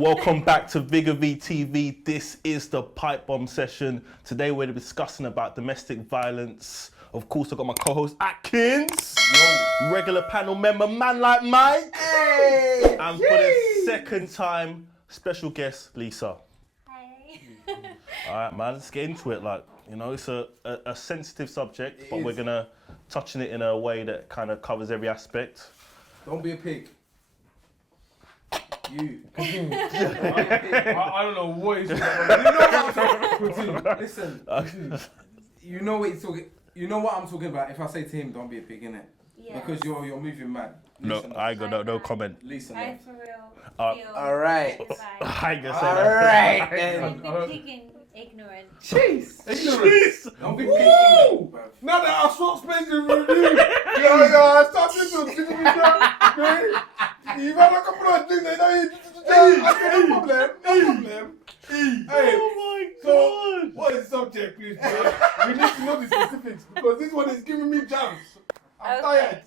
Welcome back to Vigga VTV. This is the pipe bomb session. Today we're discussing about domestic violence. Of course, I've got my co-host Atkins, regular panel member, man like Mike, and for the second time, special guest Lisa. Hey. All right, man, let's get into it. Like, you know, it's a sensitive subject, but we're gonna touch on it in a way that kind of covers every aspect. Don't be a pig. You. I don't know what he's talking about. Listen. You know what he's talking. You know what I'm talking about. If I say to him, "Don't be a pig," innit? Yeah. Because you're moving mad. No, I ain't got no comment. Listen. I for real. All right. I ain't gonna say All that. right. I've been picking ignorant. Jeez. Ignorance. Don't be pig. Now that I swap space in review, yo, stop this one. You got a couple of things they don't no problem. Hey, Oh my so god! what is the subject, please, bro? We need to know the specifics because this one is giving me jams. I'm tired.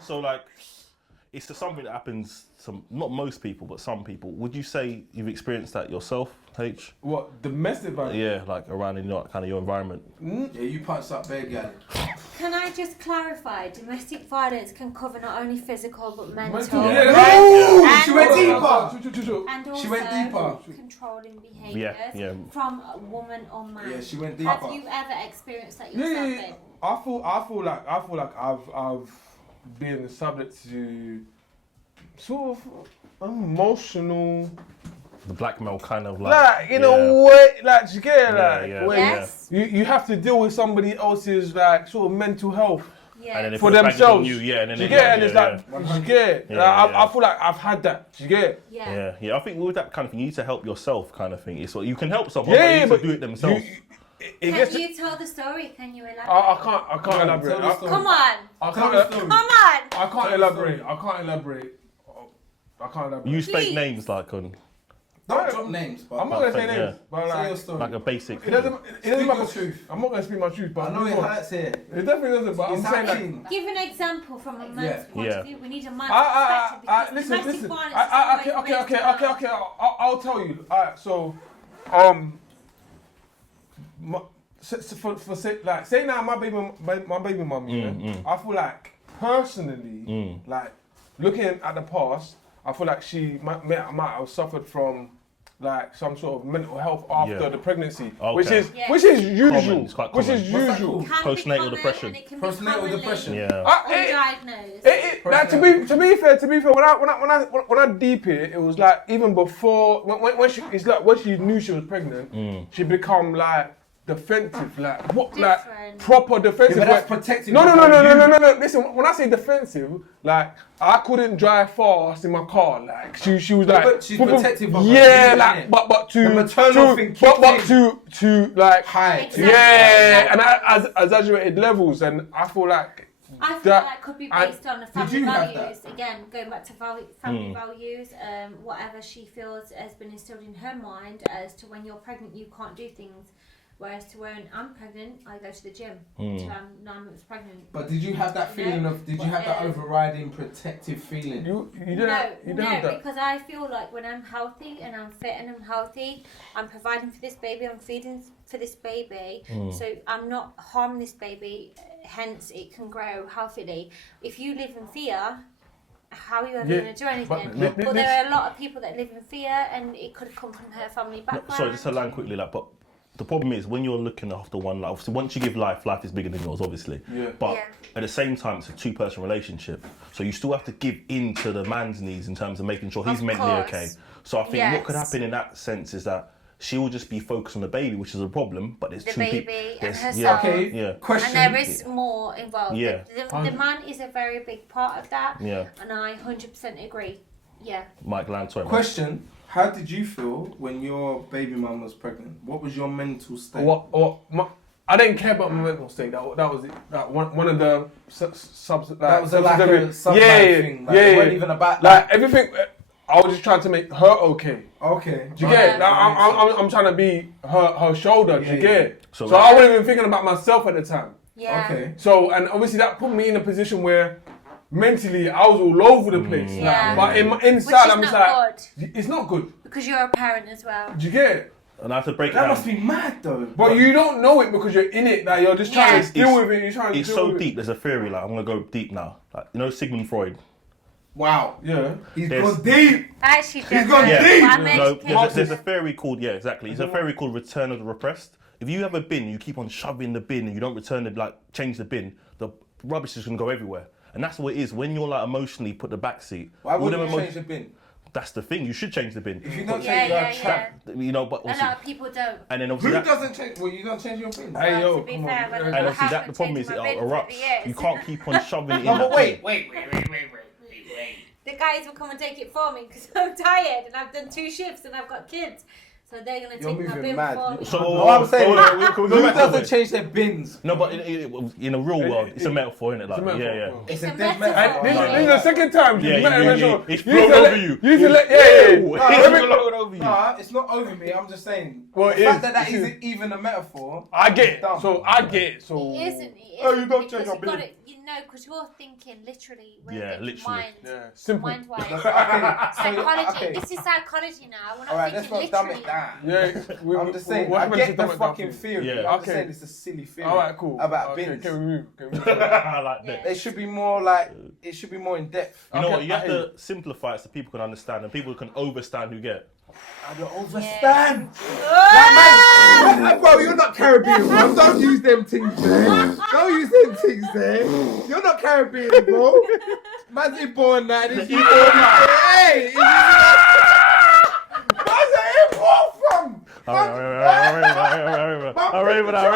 So like, it's just something that happens. Not most people, but some people. Would you say you've experienced that yourself, H? What, domestic violence? Yeah, like around in your kind of your environment. Yeah, you punched up bare gal. Can I just clarify? Domestic violence can cover not only physical but mental. Yeah. Oh, And she went also- deeper. And also She went deeper. controlling behaviours Yeah. from a woman or man. Yeah, she went deeper. Have you ever experienced that yourself? Yeah. Then? I feel like I've been subject to sort of emotional, The blackmail kind of like in a way, like you get it, Yeah, like yeah. where Yes. you have to deal with somebody else's like sort of mental health Yeah. And then if for it's bagging on themselves. you, yeah, and then You it- get it, and yeah, it's yeah. like you get it. Yeah, Like, yeah. I feel like I've had that. You get it. Yeah. Yeah. I think with that kind of thing, you need to help yourself, kind of thing. It's what you can help someone, Yeah, but you need but to do it themselves. It Can gets. you tell the story? Can you elaborate? I can't elaborate. Tell the story. Come on. I Tell can't. the story. Come on. I can't elaborate. I can't elaborate. Use fake Please. names like on Don't drop names, but I'm not gonna say Yeah. names, but say your like, story. like a basic. it doesn't Speak matter. your truth. I'm not gonna speak my truth, but I know it hurts here. It definitely doesn't. But I'm It's saying that. happening. Give an example from a man's point Yeah. of view. We need a man's perspective because Listen. domestic violence Okay. is always based on- I'll tell you. Alright, so, for say now my baby mum, yeah, I feel like personally, like looking at the past, I feel like she might have suffered from like some sort of mental health after Yeah. the pregnancy, Okay. which is Yeah. usual, Common, it's quite which is common. What's that usual. called? Can be Postnatal common depression. and it can be Postnatal commonly depression. Yeah. undiagnosed. Like, to be fair, when I deep it was like even before when she knew she was pregnant, she become like defensive, like what, like Different. proper defensive. Yeah, but that's where- protective. No. Listen, when I say defensive, like I couldn't drive fast in my car. Like she was like, but she's protective of her yeah, baby, like innit? but to The maternal to- thing but kicks to like High. Exactly. yeah, and I exaggerated levels, and I feel like. I feel That- that could be I- based on the Did family you have values. Again, going back to family values, whatever she feels has been instilled in her mind as to when you're pregnant, you can't do things. Whereas to when I'm pregnant, I go to the gym until I'm 9 months pregnant. But did you have that feeling of? Did you have that overriding protective feeling? You didn't No, have that. because I feel like when I'm healthy and I'm fit and I'm healthy, I'm providing for this baby, I'm feeding for this baby, so I'm not harming this baby, hence it can grow healthily. If you live in fear, how are you ever Yeah, going to do anything? but But there are a lot of people that live in fear and it could come from her family background. Sorry, just to land quickly, like, but the problem is when you're looking after one life, obviously once you give life is bigger than yours, obviously. Yeah. But Yeah. at the same time, it's a two-person relationship. So you still have to give in to the man's needs in terms of making sure he's Of mentally course. okay. So I think what could Yes. happen in that sense is that she will just be focused on the baby, which is a problem, but there's The two people. baby and Yeah. herself. Okay. Yeah. Question. And there is more involved. Yeah. The man is a very big part of that. Yeah. And I 100% agree. Yeah. Mike Land, sorry. Mike. Question. How did you feel when your baby mum was pregnant? What was your mental state? I didn't care about my mental state. That was it. That one of the subs. Like, That was like subsidiary- a sub yeah, thing. Like, it wasn't even about like everything. I was just trying to make her okay. Okay. Do you get it? Yeah. Like, I'm trying to be her shoulder. Do Yeah, you get it? So So I wasn't even thinking about myself at the time. Yeah. Okay. So and obviously that put me in a position where mentally, I was all over the place. Yeah. But Which inside, is I'm just not like, it's not good. because you're a parent as well. Do you get it? And I have to break it That down. must be mad though. But you don't know it because you're in it. Like you're just trying to deal with it. You're trying to It's deal so with deep. There's a theory. Like I'm gonna go deep now. Like you know Sigmund Freud. Wow. Yeah. He's There's- gone deep. I actually He's don't gone know. deep. But I'm No, educated. there's a theory called exactly. It's a theory called return of the repressed. If you have a bin, you keep on shoving the bin, and you don't return it, like change the bin, the rubbish is gonna go everywhere. And that's what it is when you're like emotionally put the back seat. Why all wouldn't them you emo- change the bin? That's the thing. You should change the bin. If you don't Yeah, change yeah, the yeah. You know, but A obviously, lot of people don't. and then Who obviously that, doesn't change? Well, you don't change your bin. Hey, yo, To be come fair, on. when I and got obviously half, that I'm the problem is changing it my bin for erupts. years. You can't keep on shoving it in. No, that but wait. The guys will come and take it for me because I'm tired and I've done 2 shifts and I've got kids. So they're going to You're take my moving bin mad. for me. So What I'm saying, hold on, can we go who back to doesn't it? change their bins? No, but in a real world, it's a metaphor, isn't it? Like, It's a metaphor, yeah. bro. It's a a dead metaphor. metaphor. This is the second time Yeah, you met him. yeah. It's You need flown to let- over you. You need to let, yeah. Ooh, No, it's let me- flown over you. Nah, it's not over me. I'm just saying. Well, the it fact is. that that It is. isn't even a metaphor. I get it. Dumb. So I get it. So It isn't. Oh, you don't because change your you've got bin. it. You know, because you're thinking literally. We're Yeah, thinking literally. Mind, Yeah, simple. Mind-wise. Okay, Psychology. okay. This is psychology now. We're not Alright, let's thinking not dumb literally. it down. Yeah, I'm just saying, what I happens if get the you dumb it fucking down? theory. Yeah. I'm Okay. just saying it's a silly theory. All right, cool. About Okay, bins. Can we move? I like that. They should be more like, it should be more in depth. You know Okay, what? You have I hear to simplify it so people can understand and people can overstand who get. I don't understand. Ah! Like, man, bro, you're not Caribbean, bro. Don't use them things there. Don't use them things there. You're not Caribbean, bro. Man's in born that. Hey, where's the import from? I'm ready for that. I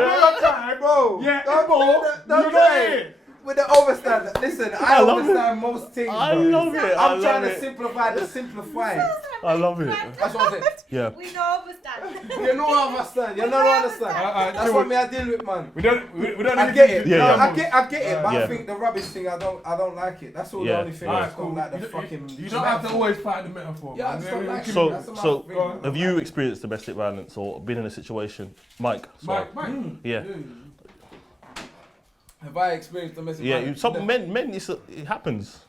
know you're trying, bro. Yeah, Don't try it. With the overstand. Listen, I love understand most things. I bro. love it. I'm trying to simplify the simplified. I love it. That's what I'm saying. Yeah. We know understand. You know understand. You know understand. That's what me I deal with, man. We don't. I get it. Yeah, No, yeah. I get it. But Yeah. I think the rubbish thing, I don't like it. That's all Yeah. the only thing. I Alright, just cool. don't like the You fucking. don't have to always find the metaphor. Yeah, I man. just don't like it. So, That's my so thing. have you experienced domestic violence or been in a situation, Mike? Sorry. Mike. Yeah. Have I experienced domestic Yeah. violence? Some men, it happens.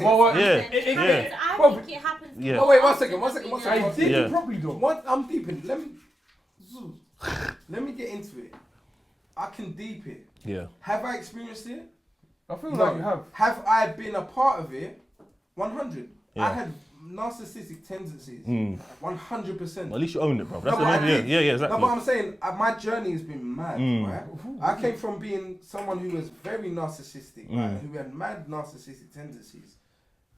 What? Yeah. It happens. I think it happens. Yeah. Oh wait, one second. I did Yeah. it properly though. What I'm deep in. Let me get into it. I can deep it. Yeah. Have I experienced it? I feel No. like you have. Have I been a part of it? 100. Yeah. I had narcissistic tendencies. 100%. Well, at least you owned it, bro. That's No, but I did. yeah, exactly. No, but I'm saying my journey has been mad, right? I came from being someone who was very narcissistic, right, who had mad narcissistic tendencies,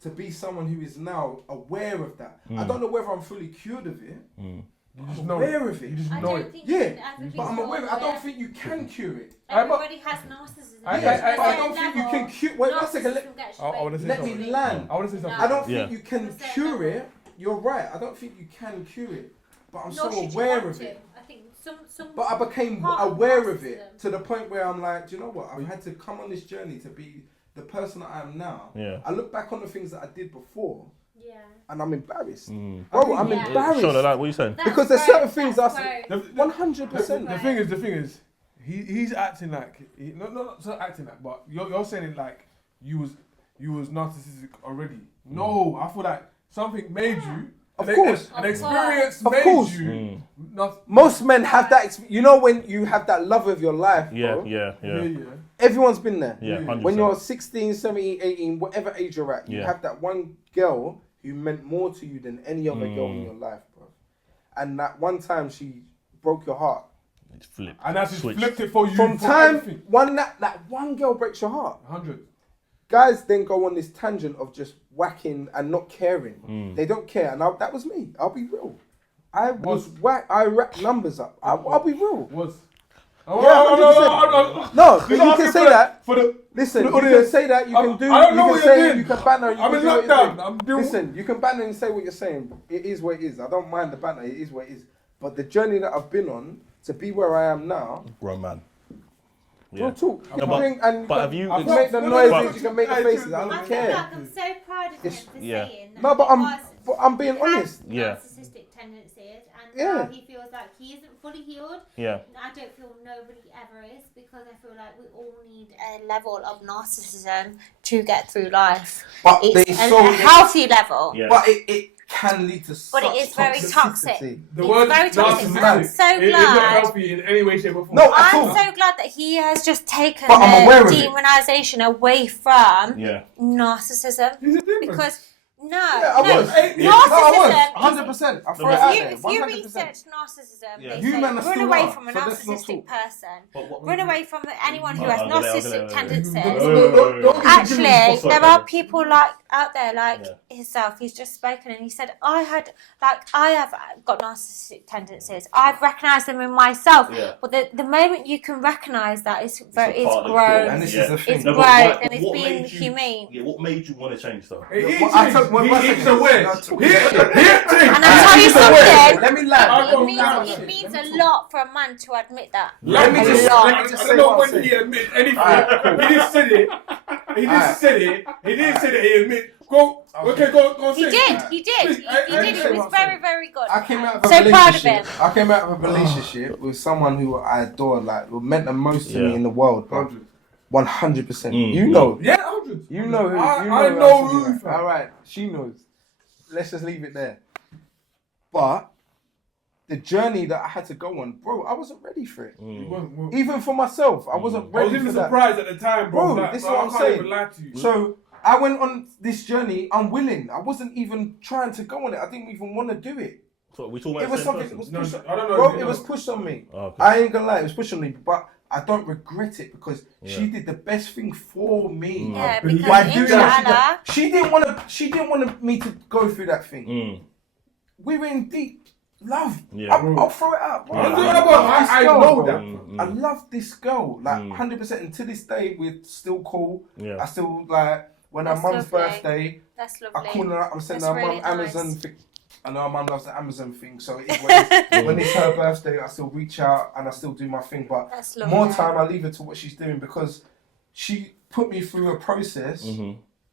to be someone who is now aware of that. I don't know whether I'm fully cured of it. You I'm just know aware it. of it. You just I know don't it. think Yeah, you can as a but I'm people aware. I aware. don't think you can cure it. Everybody has narcissism. I- Yes, I- but I don't think you can cure. Wait, one second. Narcissism gets I wanna say Let me something. land. I want to say something. I don't Yeah. think you can That's it, cure no. it. You're right. I don't think you can cure it. But I'm Nor so should you aware want of to. it. I think some. But I became part of aware of it narcissism. to the point where I'm like, do you know what? I've had to come on this journey to be the person that I am now. Yeah. I look back on the things that I did before Yeah. and I'm embarrassed. Bro, I'm Yeah. embarrassed. Show that, like, what are you saying? That's Because there's growth, certain things that's I growth. 100%. The thing is, he's acting like not so acting like, but you're saying it like you was narcissistic already. No, I feel like something made you. Of an- course. an experience Of made course. you. Not, Most men have that. You know when you have that love of your life, Yeah, bro? yeah. Everyone's been there. Yeah, 100%. When you're 16, 17, 18, whatever age you're at, you Yeah. have that one girl who meant more to you than any other girl in your life, bro. And that one time she broke your heart. It's flipped. and that's just Switched. flipped it for you. From for time everything. that one girl breaks your heart. 100. Guys then go on this tangent of just whacking and not caring. They don't care, and that was me. I'll be real. I was whack. I racked numbers up. I'll be real. Was. Yeah, 100%. No, but you can say that. For the Listen, for you the can audience. say that. You can do. I don't know you what can you're say. doing. You can banner. You I'm can in do what you're lockdown. doing. I'm doing. Listen, you can banner and say what you're saying. It is what it is. I don't mind the banner. It is what it is. But the journey that I've been on to be where I am now, Grown man. we'll talk. You No, can but- bring and but have you- you can make the but- noises. You can make the faces. I I don't feel like care. I'm so proud of him It's- for yeah. saying that No, but he I'm being has honest. Yeah. narcissistic tendencies, and Yeah. how he feels like he isn't fully healed. Yeah. I don't feel nobody ever is, because I feel like we all need a level of narcissism to get through life. But It's it's a so healthy level. Yeah. But it can lead to But it is very toxic. toxicity. The It's word very toxic. narcissistic I'm so is not glad. healthy in any way, shape, or form. No, at I'm all. so glad that he has just taken But I'm aware of it. demonization away from Yeah. narcissism. There's a difference. Because Yeah, I was. narcissism. 100%. I throw it If out If there. you 100%. research narcissism, Yeah. they You say men are run still away are, from a so let's not narcissistic talk. person. Run away from anyone who Oh, has I'm gonna- narcissistic tendencies. Don't Actually, Sorry, there are people like out there like Yeah. himself. He's just spoken and he said, I have got narcissistic tendencies. I've recognised them in myself. Yeah. But the moment you can recognise that, it's part grown. of And this Yeah. is the thing. It's No, but growth what- and it's what being made you- humane. Yeah, what made you want to change though? He Well, I took- changed. one He's second. aware. No, talk- And I'll tell you something. Let me land. It means a lot for a man to admit that. Let me just I say don't know one when thing. he admit anything. Alright. He didn't say it. He didn't say it. He didn't say that he admit. Go. Okay, go. He say did. it. He did. He did. It was very, very good. I came out of a So proud of relationship. him. I came out of a relationship with someone who I adored, like who meant the most to Yeah. me in the world, bro. 100%. Mm. You know. Yeah, 100. You know who. I you know who I'm who, talking fam. about. All right, she knows. Let's just leave it there. But the journey that I had to go on, bro, I wasn't ready for it. Even for myself, I wasn't I ready was even for that. surprised at the time, bro. Bro, Like, this is bro, what I I'm can't saying. even lie to you. So I went on this journey unwilling. I wasn't even trying to go on it. I didn't even want to do it. So we talking about It the was same something person? that was No, pushed I don't know. Bro, if you it was know. pushed on me. Oh, okay. I ain't gonna lie, it was pushed on me, but I don't regret it because Yeah. she did the best thing for me. Yeah, believe because By doing that, inshallah, she didn't want me to go through that thing. Mm. We were in deep love. Yeah. I'll throw it out, bro. Yeah. I know that. Mm, I love this girl, like Mm. 100%. And to this day, we're still cool. Yeah. I still like when her That's mum's lovely. birthday. that's I lovely. call her up. I'm sending That's her mum really nice. Amazon thing. I know her mum loves the Amazon thing, so when it's her birthday, I still reach out and I still do my thing. But That's lovely. more time, I leave it to what she's doing because she put me through a process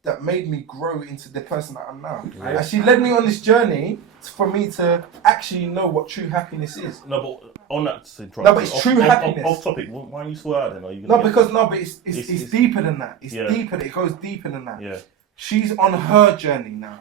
that made me grow into the person that I'm now. Yeah. And she led me on this journey for me to actually know what true happiness is. No, but on that, No, but it's true happiness. Off topic. Why don't you swear out then? Are you No, gonna get- because no, but it's It's- deeper than that. It's Yeah. deeper. It goes deeper than that. Yeah. She's on her journey now.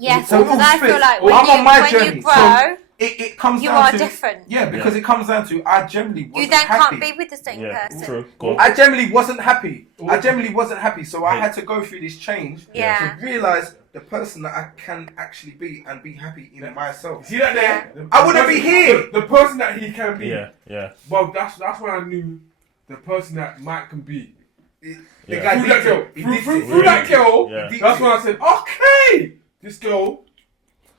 Yes, So it because all I feel fits. like I'm on my when journey, you so grow, It comes you down are to different. Yeah, because it comes down to I generally wasn't You then happy. can't be with the same Yeah. person. True. Go on. I generally wasn't happy. So I had to go through this change Yeah. to realise the person that I can actually be and be happy in myself. See that there? I wouldn't be here. The person that he can be. Yeah. Yeah. Well, that's when I knew the person that Mike can be. The Yeah. guy Through that did girl. it. He did it. Through that girl. Yeah. That's when I said, okay, this girl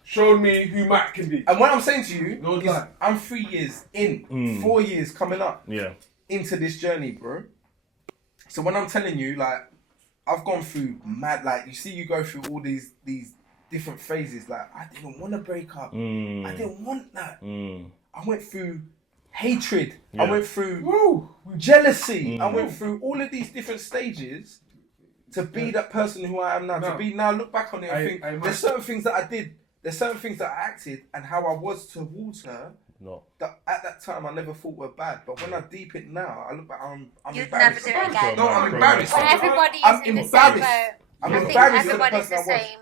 showed me who Mike can be. And what I'm saying to you No is lie. I'm 3 years in, 4 years coming up Yeah. into this journey, bro. So when I'm telling you, like, I've gone through mad, like, you see you go through all these different phases. Like, I didn't want to break up. I didn't want that. I went through hatred. Yeah. I went through Woo. jealousy. I went through all of these different stages to be that person who I am now. No. To be now, look back on it and think, I there's certain things that I did. There's certain things that I acted and how I was towards her No. that at that time I never thought were bad. But when I deep it now, I look back, I'm You'd embarrassed. never do it again. No, I'm embarrassed. When everybody is I'm in the same embarrassed. boat, I'm I think embarrassed at the everybody's person the I was. same.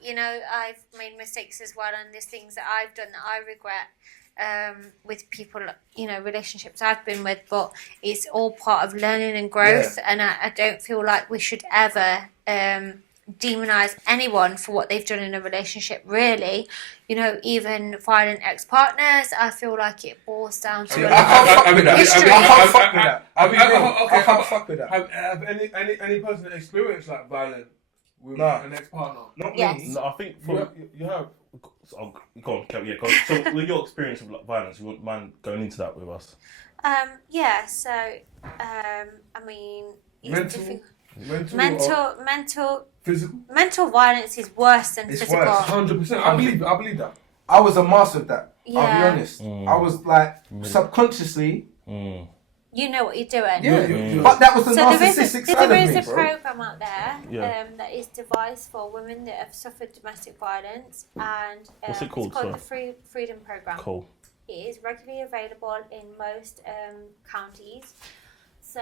You know, I've made mistakes as well, and there's things that I've done that I regret with people, you know, relationships I've been with, but it's all part of learning and growth, and I don't feel like we should ever demonize anyone for what they've done in a relationship, really. You know, even violent ex-partners, I feel like it boils down to a I can't lot fuck of with that. history. I can't fuck with that. I'll be Okay, real. okay, I can't fuck with that. Have any person experienced like violence with No. an ex-partner? Not Yes. me. No, I think for You have. oh, go on, yeah, go on. So with your experience of like, violence, you wouldn't mind going into that with us? Yeah, so I mean, it's Mental? difficult. Or physical? Mental violence is worse than It's physical. worse. 100%. I believe that. I was a master of that. I'll Yeah. be honest. I was like subconsciously. You know what you're doing. Yeah. But that was the So narcissistic side of there is me, a bro. program out there Yeah. that is devised for women that have suffered domestic violence, and What's it called, It's called sorry? the Freedom Program. Cool. It is regularly available in most counties. So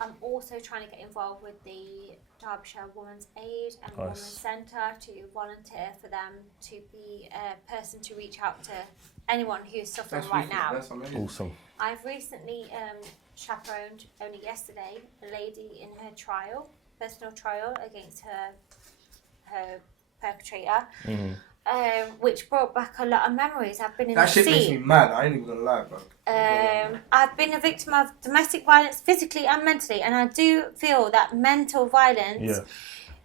I'm also trying to get involved with the Derbyshire Women's Aid and Women's Centre to volunteer for them to be a person to reach out to anyone who's suffering right now. That's amazing. Awesome. I've recently chaperoned, only yesterday, a lady in her trial, personal trial against her perpetrator, which brought back a lot of memories. I've been in That the shit makes me scene. mad. I ain't even gonna lie, bro. I've been a victim of domestic violence physically and mentally, and I do feel that mental violence,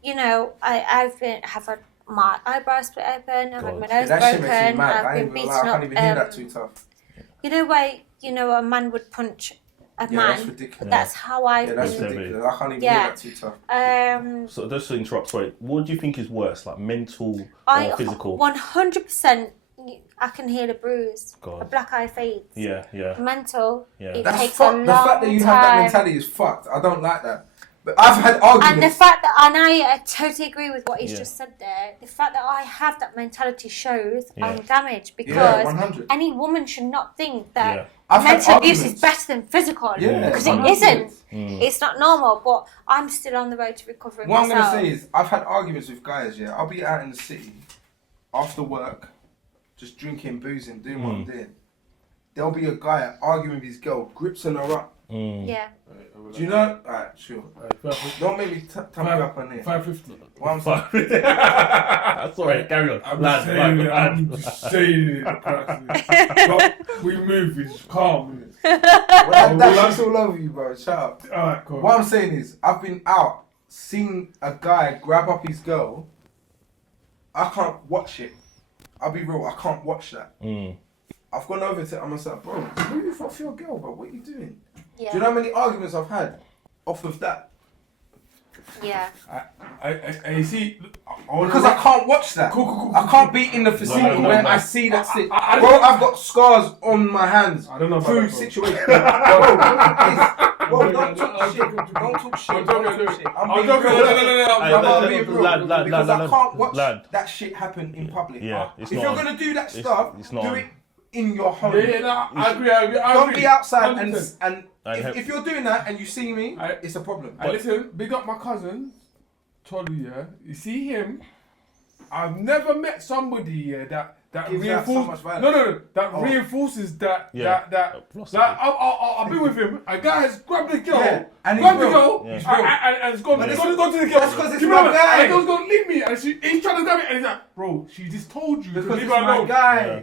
you know, have had my eyebrows split open, I've had my nose That shit makes me broken, mad. I I've ain't been gonna lie. I beaten can't even up. hear that too tough. You know where, you know, a man would punch a Yeah, man? that's ridiculous. That's how I've Yeah, that's been. ridiculous. I can't even hear that too tough. So just to interrupt, sorry, what do you think is worse, like mental I or physical? 100%. I can heal a bruise, God. a black eye fades. Yeah, yeah. Mental, Yeah. it That's takes a fucked. long The fact that you have that time. mentality is fucked. I don't like that. But I've had arguments. And the fact that, and I totally agree with what he's Yeah. just said there, the fact that I have that mentality shows Yeah. I'm damaged, Yeah, because 100. any woman should not think that Yeah. I've had mental abuse is arguments. better than physical, Yeah, because it 100%. isn't. Mm. It's not normal, but I'm still on the road to recovering What I'm myself. gonna say is, I've had arguments with guys. Yeah, I'll be out in the city after work, just drinking, boozing, doing what I'm doing. There'll be a guy arguing with his girl, gripsing her up. Yeah. Do you know? Alright, sure. Don't make me tap you up on it. 550. What I'm saying. Sorry, carry on. I'm Lad, saying it. lad, I'm lad. just saying it. But we move. It's calm. Well, that shit's all over you, bro. Shut up. Alright, cool. What I'm saying is, I've been out, seen a guy grab up his girl. I can't watch it. I'll be real, I can't watch that. I've gone over to him and said, bro, move off your girl, bro. What are you doing? Yeah. Do you know how many arguments I've had off of that? Yeah. I see. Because I can't watch that. Cool. I can't be in the vicinity No. where I see that shit. I- Bro, I've got scars on my hands I don't know about through that, bro. situations. Bro, don't talk shit. Don't talk shit. I'm Don't joking. talk shit. I'm being joking. real. No. Hey, I'm being real. lad, Because I can't watch lad. that shit happen in public. Yeah, it's If not you're on. going to do that stuff, it's not do on. it in your home. Yeah, I agree. Don't be outside and 100%. if you're doing that and you see me, I- it's a problem. Hey, listen, big up my cousin, Tolu, yeah. You see him, I've never met somebody, yeah, that Gives out so much reinforces. violence. No, that Oh. reinforces that. Yeah. Like, I've been with him. A guy has grabbed the girl, Yeah, and grabbed he's the real. girl, Yeah. He's real. and it's gone. But It's it's- gone to the girl. that's 'cause it's Do you my remember? guy. And the girl's gonna leave me, and he's trying to grab it, and he's like, bro, she just told you to Because leave it's her my alone. guy. Yeah.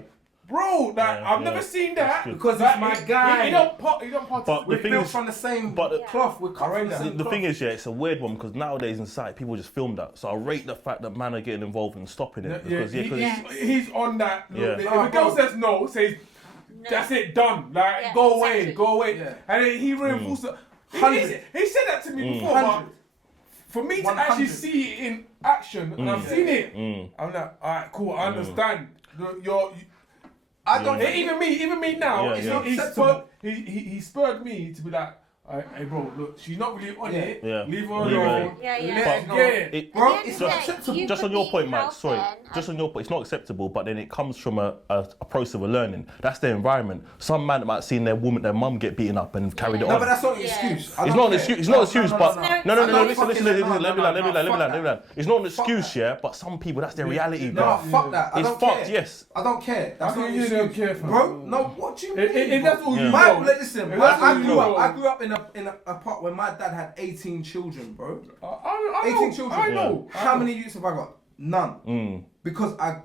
Bro, that Yeah, I've yeah. never seen That's that. good. Because Like, it's my he guy. don't But participate. We're thing built is- from the same but- cloth. We're cut from the same The cloth. thing is, yeah, it's a weird one because nowadays in society people just film that. So I rate the fact that men are getting involved and stopping it. Because, He's on that. Look, Yeah. If a girl says no, says that's it, done. Like Yeah, go away, exactly. go away. Yeah. And then he reinforced it. He 100. said that to me before, but 100. for me to 100. actually see it in action, and I've seen it, I'm like, alright, cool, I understand. You're I don't even me now. Yeah, yeah. He spurred me to be like, hey bro, look, she's not really on it. Yeah. Leave her Leave her. alone. Yeah, yeah. Let her But- get it. Bro, At the it's end of not the day, acceptable. you Just could on your be point, Mike. Sorry, helping just on your point. It's not acceptable, but then it comes from a process of learning. That's their environment. Some man might see their mum get beaten up and carried it No, on. but that's not an Yeah. excuse. I It's don't not an care. excuse. It's not an excuse, but no. no. I don't Listen. fucking- Let me no, land. fuck It's not an Fuck excuse, that. yeah. But some people, that's their reality, No, bro. fuck that. I It's don't fucked, care. yes. I don't care. That's How not can an you don't excuse. care, fam? Bro, no, what do you mean? If that's all you My, know. listen, If that's all I you grew know. up in a part where my dad had 18 children, bro. I 18 know, children. I know. How many youths have I got? None. Because I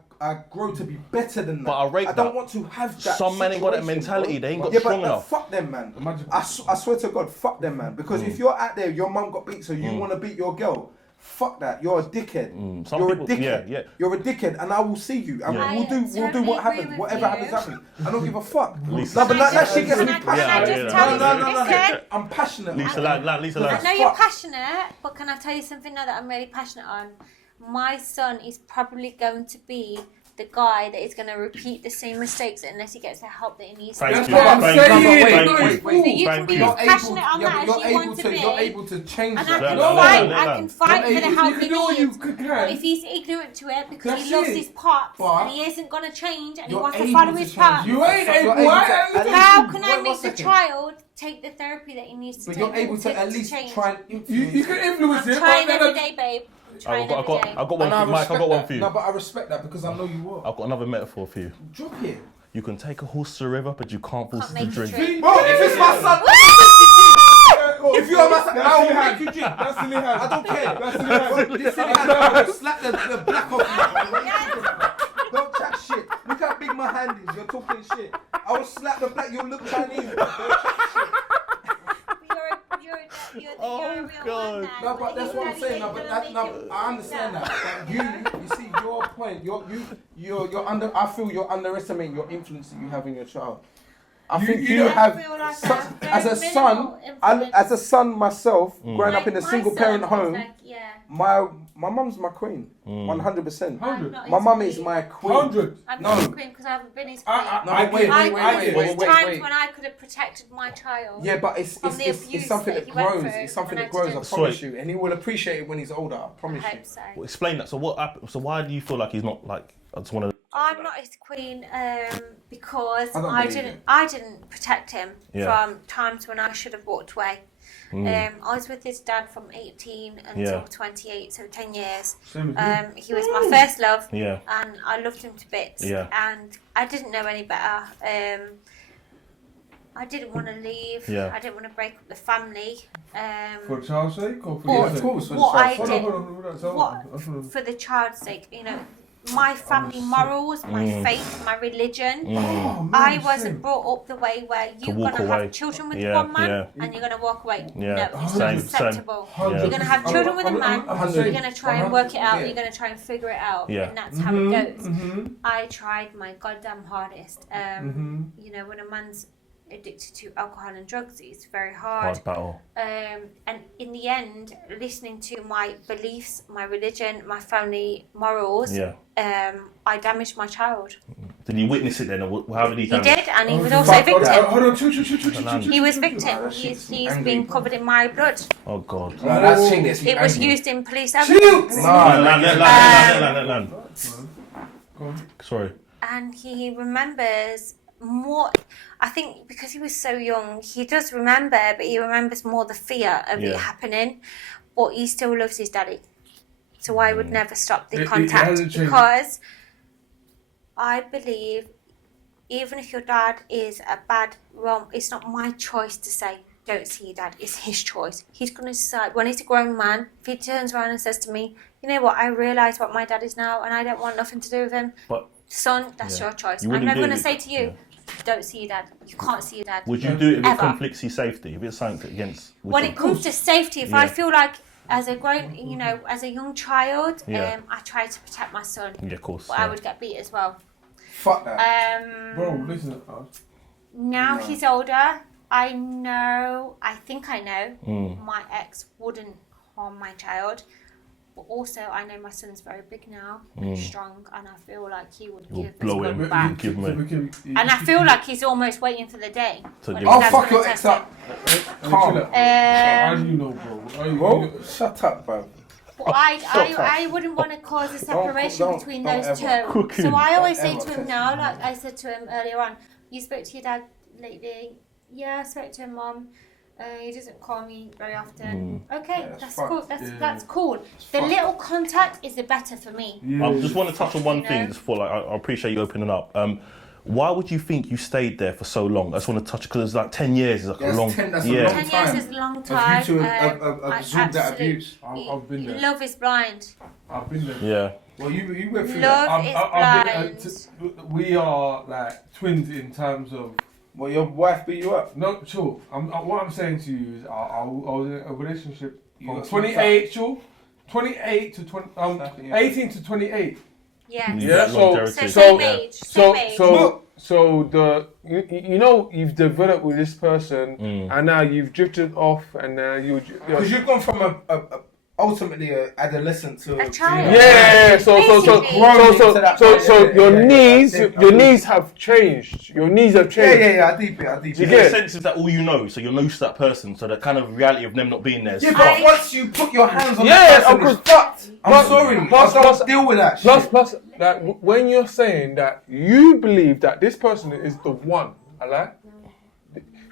grow to be better than that. But I rate don't that. want to have that. Some men ain't got that situation, mentality. bro. They ain't got Yeah, strong but enough. fuck them, man. Imagine- I swear to God, fuck them, man. Because if you're out there, your mum got beat, so you want to beat your girl. Fuck that. You're a dickhead. Some You're people- a dickhead. yeah. You're a dickhead, and I will see you, and Yeah. we'll do totally what agree happens. with Whatever you. happens, happens. I don't give a fuck. Lisa. No, but that shit gets me Can I passionate. just Yeah, tell you No. listen, I'm passionate. Lisa, Lisa, I lad. know you're Fuck. passionate, but can I tell you something now that I'm really passionate on? My son is probably going to be the guy that is going to repeat the same mistakes unless he gets the help that he needs. Thank you. what I'm Thank saying. you. Wait, Thank So you. you can Thank be you. as passionate on that as you want to be. You're able to change And I that. can No, fight. no, I can fight for the You healthy can do what you needs. can. But if he's ignorant to it because That's he loves it. his pops But and he isn't going to change and he you're wants to able follow to his change. pops, You ain't You're able. able Why? to- at how least- can I wait, one make the second. child take the therapy that he needs to But take you're able to at to least change? try and You influence. can influence I'm it, trying but every then day, babe. I'm trying I've got every day. one for Mike. I've respect got one that. for you. No, but I respect that because I know you will. I've got another metaphor for you. Drop it. You can take a horse to the river, but you can't force Can't it to make it drink. drink. Bro, if it's my son, if you are my son, I will make you drink. That's silly hand. I don't care. That's silly hand. This silly hand, I will slap the black off you. Don't chat shit. Look how big my hand is. You're talking shit. I will slap the black. You look Chinese. Don't chat shit. You're Oh, a real God. man, No, but that's what I'm saying. No, but that, no, I understand that. But you see your point. You're under. I feel you're underestimating your influence that you have in your child. I think you I have, feel like so- I have as a very son, minimal influence. as a son myself, growing up in a Like, my single parent son is home. like, yeah. My mum's my queen, 100%. I'm not My his mum is queen. my queen. 100. I'm No. not his queen because I haven't been his queen. No, but wait. There's times when I could have protected my child. Yeah, but it's From the abuse it's something that that he went grows. through It's something when that I grows. I didn't. promise you, and he will appreciate it when he's older. I I promise you. hope so. Well, explain that. So what happened? So why do you feel like he's not like? I just want to. I'm not his queen because I don't believe I didn't protect him Yeah. from times when I should have walked away. I was with his dad from 18 until Yeah. 28, so 10 years. Same as you. He was my first love, Yeah. and I loved him to bits. Yeah. And I didn't know any better. I didn't want to leave. Yeah. I didn't want to break up the family. For a child's sake or for But your of sake? course, for the what I child. did, Hold on. for the child's sake, you know, my family morals, my faith, my religion. Oh, man, I same. wasn't brought up the way where you're walk going to away. have children with Yeah, one man yeah. and you're going to walk away. Yeah, No, it's same, not acceptable. same. Yeah. You're going to have children with a man, I'm you're going to try and work it out, yeah. you're going to try and figure it out, Yeah. and that's how it goes. I tried my goddamn hardest. You know, when a man's addicted to alcohol and drugs, it's very hard. Hard battle. And in the end, listening to my beliefs, my religion, my family morals, Yeah. I damaged my child. Did he witness it then, or how did he? He did, and he was Oh, also a fuck that. victim. Hold on, He was victim. that He's shit's been angry. covered in my blood. Oh God. No, that shit gets It was angry. used in police evidence. Land. Sorry. And he remembers more. I think because he was so young, he does remember, but he remembers more the fear of Yeah. it happening. But he still loves his daddy. So I would never stop the It contact hasn't changed. because I believe even if your dad is a bad wrong, it's not my choice to say don't see your dad. It's his choice. He's going to decide when he's a grown man. If he turns around and says to me, you know what, I realise what my dad is now and I don't want nothing to do with him. But Son, that's Yeah. your choice. You I'm wouldn't never do going to it- say to you, don't see your dad. You can't see your dad. would you do it if it Ever. conflicts your safety? If it's something against? When it comes to safety, if I Yeah. feel like as a grown, you know, as a young child, Yeah. I try to protect my son. Yeah, of course. But yeah. I would get beat as well. Fuck that. Bro, listen. Now No. he's older. I think I know Mm. my ex wouldn't harm my child. But also, I know my son's very big now, and strong, and I feel like he would You'll give his blow gun him. back. Give me. And I feel like he's almost waiting for the day. So when give his I'll dad's fuck gonna your test ex up. him. Calm. How do you know, bro? Bro, shut up, bro. But Shut up. I wouldn't want to cause a separation don't between ever. those two. Cooking. So I always say Don't to ever. him now, like I said to him earlier on, you spoke to your dad lately? Yeah, I spoke to him, Mum. He doesn't call me very often. Okay, Yeah, that's that's fucked. cool. That's cool. The fucked. little contact is the better for me. I just want to touch on one You thing, know? just for like, I appreciate you opening up. Why would you think you stayed there for so long? I just want to touch because it's like 10 years. Is like That's a long. 10 that's a yeah. long 10 time. years is a long For time. you to I absorb that absolutely- abuse. I've been there. Love is blind. I've been there. Yeah. Well, you went through that. Love is I've blind. we are like twins in terms of. Well, your wife beat you up. No, sure. What I'm saying to you is, I was in a relationship You from got some 28, sure, 28 to 20, yeah. 18 to 28. Yeah. You Yeah, got so- longevity. So same Yeah. age. Same age. So you know you've developed with this person, and now you've drifted off, and now Because you've gone from ultimately an adolescent to A child. Yeah. So your Yeah, needs have changed. Your needs have changed. Yeah, I deep it. The get it? sense is that all you know, so you're used to that person, so the kind of reality of them not being there is Yeah, fucked. but once you put your hands on Yeah, that person, of it's fucked. I'm sorry. plus- I don't deal with that shit. Plus, like when you're saying that you believe that this person is the one, alright?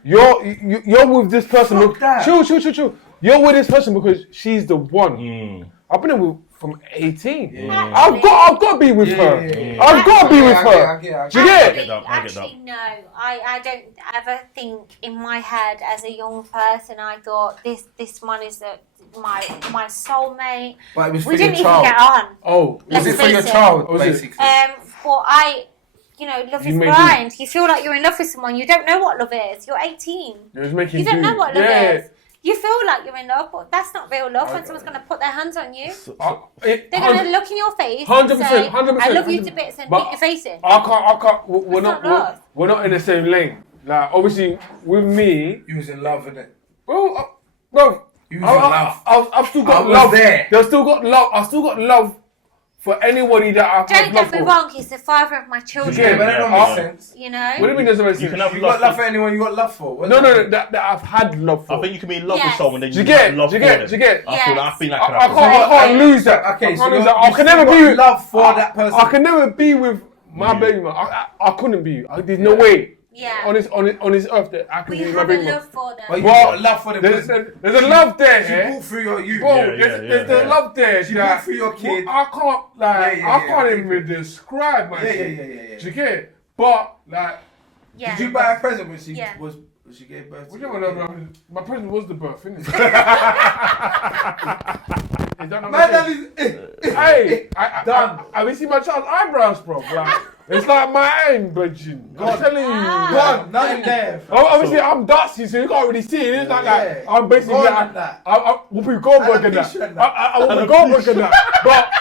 You're with this person. Fuck that. Chill. You're with this person because she's the one. I've been with from 18. I've got to be with her. Yeah. I've got to be with her. I get Do you get I it? get that. Actually, no. I don't ever think in my head as a young person. I thought this one is my soulmate. But it was for We your didn't even child. get on. Oh, Let's Was it for face your it. child, Was it? basically? But love You is made blind. You feel like you're in love with someone. You don't know what love is. You're 18. you're just making You don't know what love yeah. is. You feel like you're in love, but that's not real love. When someone's going to put their hands on you, they're going to look in your face 100%, and say, 100%, I love you to bits and But beat your face in. I can't. We're That's not. not love. We're not in the same lane. Like obviously, with me, You was in love, innit? bro. You was in love. I've still got I was love. there. There's still got love. I still got love for anybody that I have Don't love get me for. wrong, he's the father of my children. Yeah, but that don't Yeah. make sense. You know? What do you mean doesn't make sense? You can have You got love. love for anyone you got love for. What's No, that? that I've had love for. I think you can be in love with Yes. someone, then Do you you get have it? love Do you for get it? them. Do you get it? I feel that can I happen. can't lose that. Okay, I so can't lose you're- that. I you can still never got be love for that person. I can never be with my baby man. I couldn't be. There's no way. Yeah. On this earth that I can We be with my have a baby man. love for them. But you Well, got love for the There's person. a love there, She eh? brought through your youth. Bro, Yeah, there's yeah. love there. She that- brought through your kid. I can't like Yeah, I can't yeah. even describe my Yeah, shit. yeah. Do you get it? But like, Yeah. Did you buy a present when she Yeah. was she gave birth to whichever you? love, my present was the birth, innit? Is that not Man, my that thing? is Hey, Done. Have you seen my child's eyebrows, bro? Like, it's like my aim, bridging. I'm telling you. gone. Nothing there. Oh, obviously, I'm dusty, so you can't really see it. It's like that. Yeah. I'm basically Gone like like that. I'm Whoopi Goldberg And in a picture that. in that. I Whoopi Goldberg in that.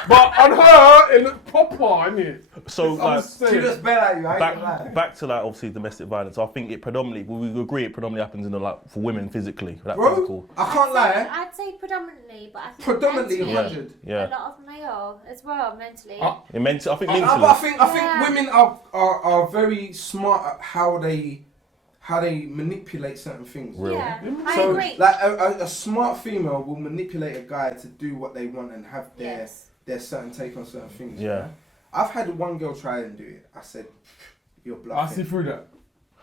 But on her, it looked proper, innit? So I'm like, She saying. looks better at you. I ain't gonna lie. back to like obviously domestic violence. I think it predominantly, we agree, it predominantly happens in the for women physically, that Bro, physical. I can't lie. I'd say predominantly, but I think Predominantly mentally, 100. Yeah. a lot of male as well, mentally. I think mentally. But I think Yeah. women are very smart at how they manipulate certain things. Real. Yeah, I So, agree. like a smart female will manipulate a guy to do what they want and have Yes. their certain take on certain things. Yeah. I've had one girl try and do it. I said, "You're I bluffing." see through that.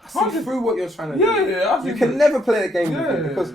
I see through what you're trying to Yeah, do. yeah, I see You through can it. never play the game with Yeah. me because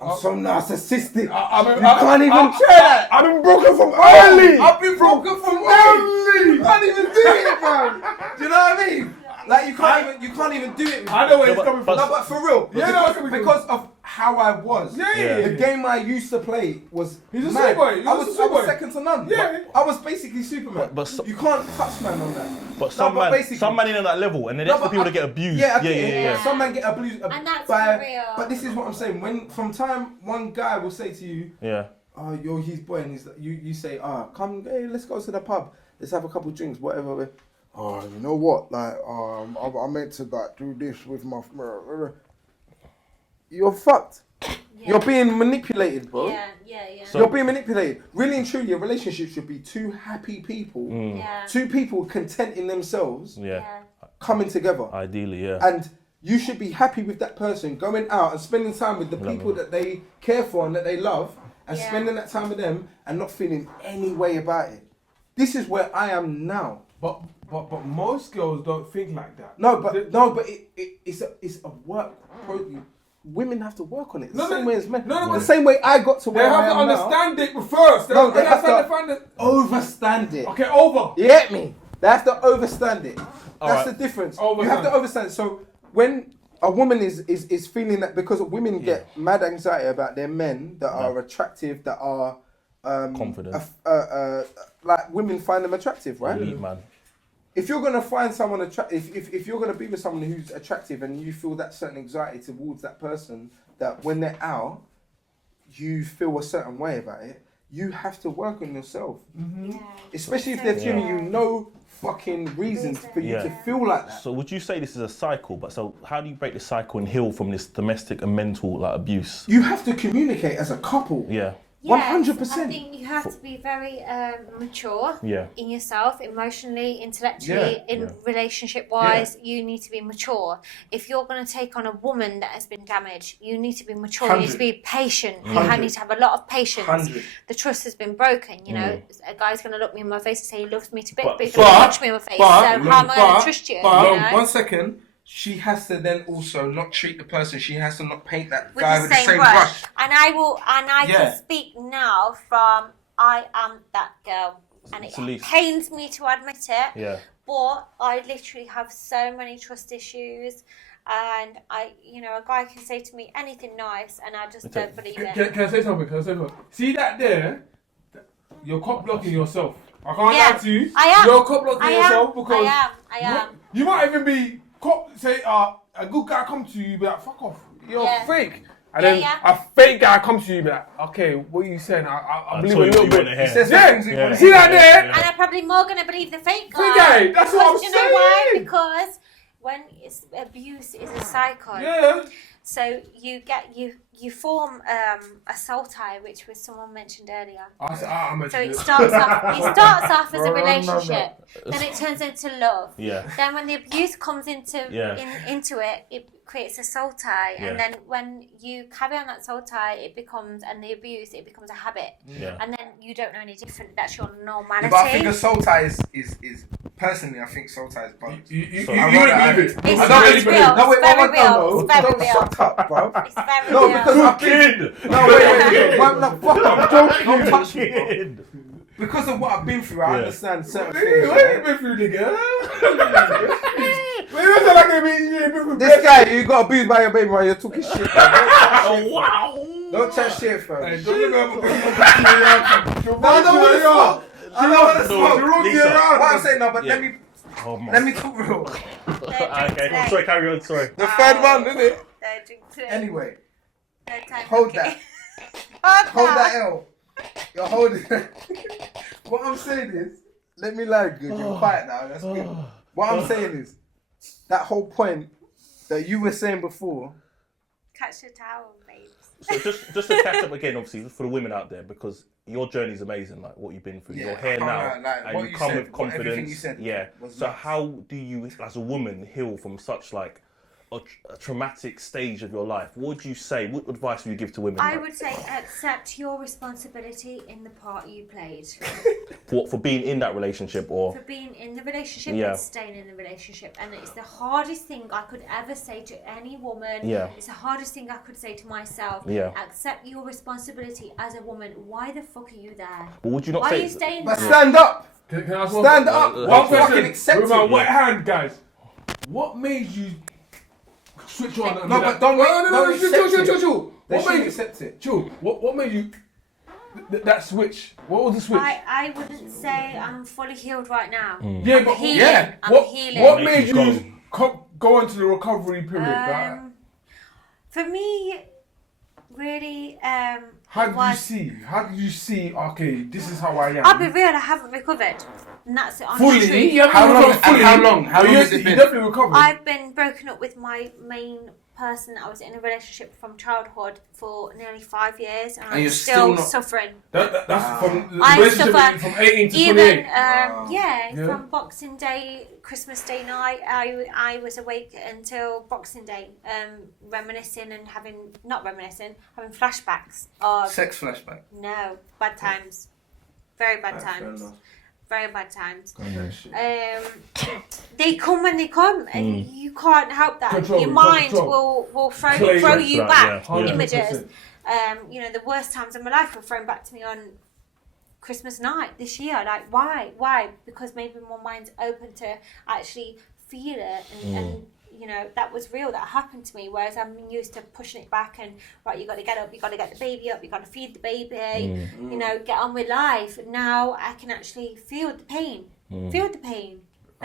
I'm so narcissistic. I You can't even try that. I've been broken from early. I've been broken from early. You can't even do it, man. Do you know what I mean? Like you can't even do it. With I know where No, it's but- coming from. No, but for real. Yeah, no, it's coming from. because of how I was. Yeah. The game I used to play was He's a mad. superboy. He's I a was superboy. second to none. Yeah. I was basically Superman. But so- you can't touch man on that. But some but man, basically- some man in on that level, and then No, that's the but people I- that get abused. Yeah, Yeah. Some man get abused And that's by. for real. But this is what I'm saying. When from time one guy will say to you, Yeah. "Oh, you're his boy," and he's like, you say, come, hey, let's go to the pub. Let's have a couple of drinks, whatever. Oh, you know what? Like, I meant to like do this with my. You're fucked. Yeah. You're being manipulated, bro. Yeah. So- You're being manipulated. Really and truly, a relationship should be two happy people, Yeah. two people content in themselves, Yeah. coming together. Ideally, yeah. And you should be happy with that person going out and spending time with the people that they care for and that they love, and Yeah. spending that time with them and not feeling any way about it. This is where I am now. But most girls don't think like that. But it's a work. Women have to work on it. The same way as men. The same way I got to They where I have to am now. understand it first. No, they have to understand it. overstand it. Okay, over. You get me? They have to overstand it. That's Alright. the difference. Overstand. You have to overstand. So when a woman is feeling that, because women get mad anxiety about their men that are attractive, that are Confident. like women find them attractive, right? Elite man. If you're gonna find someone attractive, if you're gonna be with someone who's attractive and you feel that certain anxiety towards that person, that when they're out, you feel a certain way about it, you have to work on yourself. Yeah. Especially if they're giving you no fucking reasons for you to feel like that. So would you say this is a cycle? But so how do you break the cycle and heal from this domestic and mental like abuse? You have to communicate as a couple. Yeah. Yes, 100%. I think you have to be very mature Yeah. in yourself, emotionally, intellectually, relationship-wise. You need to be mature. If you're going to take on a woman that has been damaged, you need to be mature. You need to be patient. You need to have a lot of patience. 100. The trust has been broken. You know, a guy's going to look me in my face and say he loves me to bits, but he's but- going to punch me in my face. So how am I going to trust you? But you know? 1 second. She has to then also not treat the person. She has to not paint that with guy the with same the same brush. brush. And I can speak now from I am that girl. And it pains me to admit it. Yeah. But I literally have so many trust issues. And a guy can say to me anything nice and I just don't believe it. Can I say something? See that there? You're cop blocking yourself. I can't lie to you. I am. You're cop blocking yourself because I am. You might even be say a good guy come to you, be like, fuck off, you're fake. And then a fake guy comes to you, be like, okay, what are you saying? I believe a little bit. He says See that there? And I'm probably more going to believe the fake guy. Fake guy, that's what I'm saying. You know why? saying. Because when abuse is a cycle. Yeah. So you form a soul tie, which was someone mentioned earlier. So it starts off as a relationship, then it turns into love. Yeah. Then when the abuse comes into it creates a soul tie, and then when you carry on that soul tie, it becomes a habit, and then you don't know any different. That's your normality. Yeah, but I think a soul tie is personally, I think soul tie is both. You wouldn't believe it. It's very real. No, wait, it's very real. no, It's very don't real. shut up, bro. It's very No, real. because I've been. No, wait. No, fuck up. Don't touch me, bro. Because of what I've been through, I understand certain things. What have you been through, nigga? This guy, you got abused by your baby while you're talking shit. Oh, wow. Don't chat shit, fam. Hey, don't look I don't want to smoke. I don't want to smoke. Lisa. What I'm saying, no, but let me talk real. Okay, sorry, carry on, sorry. The third one, isn't it? Don't drink today. Anyway, No time hold for that. kids. Hold that L. You're holding it. What I'm saying is, let me lie, good. You're quiet now. That's good. What I'm saying is, that whole point that you were saying before. Catch your towel, babes. So just to catch up again, obviously, for the women out there, because your journey is amazing, like what you've been through. Yeah, You're here now, and you come with confidence. Everything you said was So nuts. how do you, as a woman, heal from such like a traumatic stage of your life? What would you say? What advice would you give to women? I would say accept your responsibility in the part you played. For being in that relationship, or For being in the relationship Yeah. and staying in the relationship. And it's the hardest thing I could ever say to any woman. Yeah. It's the hardest thing I could say to myself. Yeah. Accept your responsibility as a woman. Why the fuck are you there? But would you not Why say? are you staying But there? stand up. Can I ask Stand up. One Fucking question accept with my it. wet hand, guys. What made you switch on? and No, be but like, don't no, accept it. chill. They What should made accept it. Chill. What made you that switch? What was the switch? I wouldn't say I'm fully healed right now. Yeah, I'm but healing. yeah. I'm healing. What Make made you you go into the recovery period? For me, really, How did you see? Okay, this is how I am. I'll be real, I haven't recovered. And that's the honest Fully? truth. You How long? recovered fully? How long? How long has it You been? definitely recovered. I've been broken up with my main person. I was in a relationship from childhood for nearly 5 years, and I'm you're still still not- suffering. That's from the I relationship suffer. from 18 to Even 28. yeah, from Boxing Day, Christmas Day night, I was awake until Boxing Day, reminiscing and having flashbacks of Sex flashback. no bad times, very bad times. Very bad times. They come when they come, and you can't help that. Control, Your mind control. will throw Play you that, back yeah. images. 100%. The worst times of my life were thrown back to me on Christmas night this year. Like, why? Because maybe my mind's open to actually feel it, and that was real. That happened to me. Whereas I'm used to pushing it back and right, you got to get up, you got to get the baby up, you got to feed the baby, get on with life. Now I can actually feel the pain, and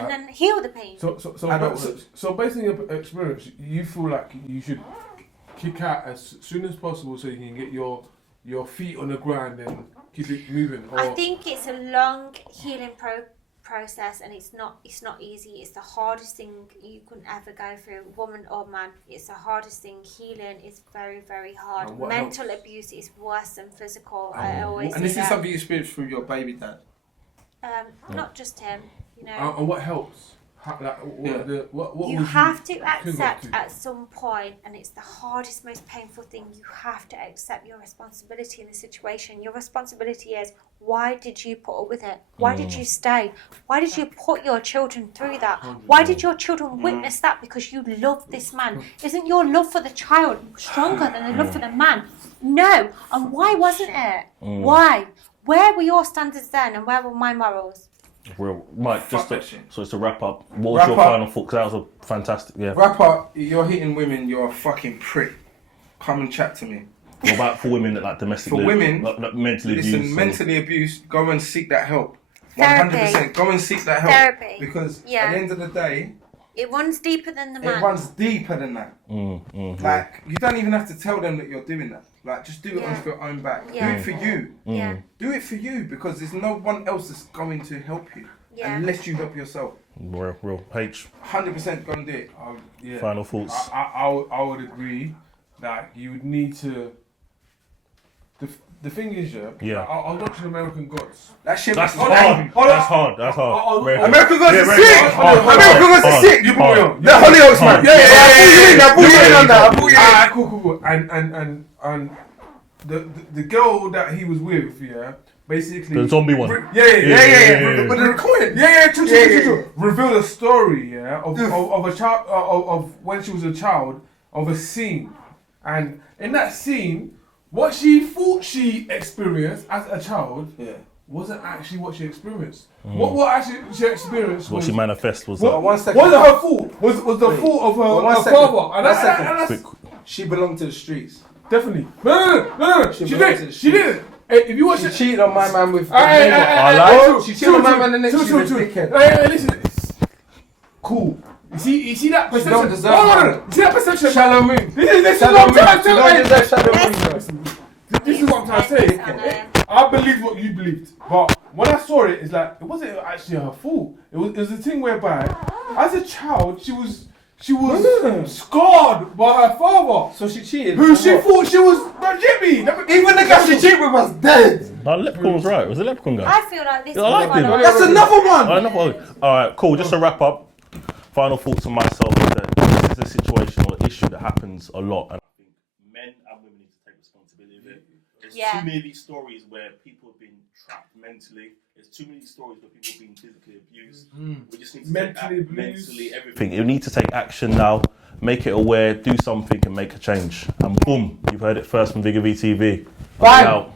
then heal the pain. So based on your experience, you feel like you should kick out as soon as possible so you can get your feet on the ground and keep it moving. Or I think it's a long healing process, and it's not easy. It's the hardest thing you can ever go through, woman or man. It's the hardest thing. Healing is very, very hard. Mental abuse is worse than physical. I always And this is something you experienced through your baby dad. Not just him, you know. And what helps? What you have to accept at some point, and it's the hardest, most painful thing. You have to accept your responsibility in the situation. Your responsibility is, why did you put up with it? Why did you stay? Why did you put your children through that? Why did your children witness that? Because you love this man. Isn't your love for the child stronger than the love for the man? No. And why wasn't it? Why? Where were your standards then, and where were my morals? Real, Mike, so it's to wrap up. What was your final thought? 'Cause that was a fantastic. Yeah. Wrap up. You're hitting women. You're a fucking prick. Come and chat to me. What about for women that like domestically? For women, like mentally listen, abused. mentally abused. Go and seek that help. Therapy. 100%. Go and seek that help. Therapy. Because Yeah. at the end of the day, It runs deeper than the man. it runs deeper than that. Like, you don't even have to tell them that you're doing that. Like, just do it on your own back. Yeah. Do it for you. Yeah. Do it for you, because there's no one else that's going to help you unless you help yourself. Real. H. 100% go and do it. Yeah. Final thoughts. I would agree that you would need to. The thing is, Yeah. I was watching American Gods. That shit That's was hard. That's hard. That's hard. American Gods is Yeah, sick. hard. American Gods is sick. You brought me on. The Hollyoaks, man. Yeah. I brought you in on that. Alright, cool. And the girl that he was with, basically The zombie one. Yeah. But the coin. True. Revealed a story, of a child, of when she was a child, of a scene, and in that scene, what she thought she experienced as a child wasn't actually what she experienced. What actually she experienced What was she manifest was what, that. 1 second. wasn't her fault. Was the fault of her father. And that's She belonged to the streets. definitely no. She didn't. If you watch She it, cheated on my man with. She cheated on my man the next year with dickhead. Hey, listen. Cool. You see that perception? don't deserve that. You see that perception? Shallow moon. This is Shallow what I'm moon. trying to You don't deserve shallow Yes. moon, bro. This is what I'm trying to say. I believed what you believed, but when I saw it, it's like it wasn't actually her fault. It was a thing whereby, as a child, she was scarred by her father, So she cheated. who she thought she was Jimmy. Even the guy she cheated with was dead. No, Leprechaun was right. It was the Leprechaun guy. I feel like this I like is him. That's another one. Alright, cool. Just to wrap up, final thoughts on myself is that this is a situation or issue that happens a lot, and I think men and women need to take responsibility of it. There's too many of these stories where people have been trapped mentally. There's too many stories where people have been physically abused. We just need to mentally everything. You need to take action now. Make it aware. Do something and make a change. And boom, you've heard it first from Vigga VTV. Bye. Out.